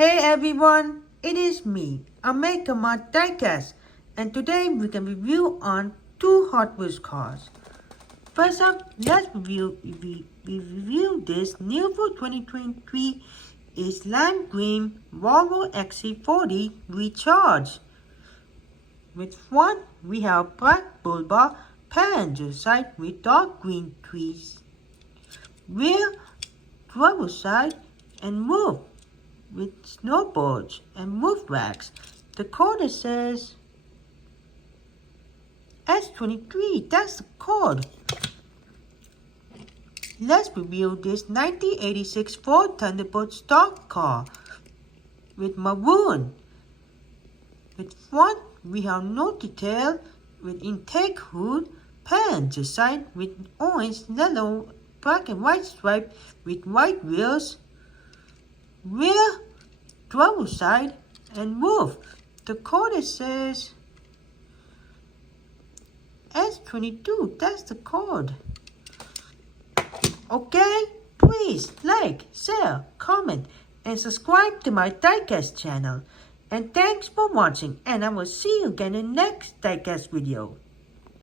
Hey everyone, it is me, Amekama Diecast, and today we can review on two Hot Wheels cars. First up, let's review this new for 2023 is lime green Volvo XC40 Recharge. With front, we have black bull bar passenger side with dark green trees. Rear, driver side, and roof with snowboards and roof racks. The code says S23, that's the code. Let's review this 1986 Ford Thunderbird stock car with Maroon. With front, we have no detail with intake hood, passenger side with orange, yellow, black and white stripe with white wheels. Rear, driver side, and roof. The code says S22, that's the code. Okay, please like, share, comment, and subscribe to my Diecast channel. And thanks for watching, and I will see you again in the next Diecast video.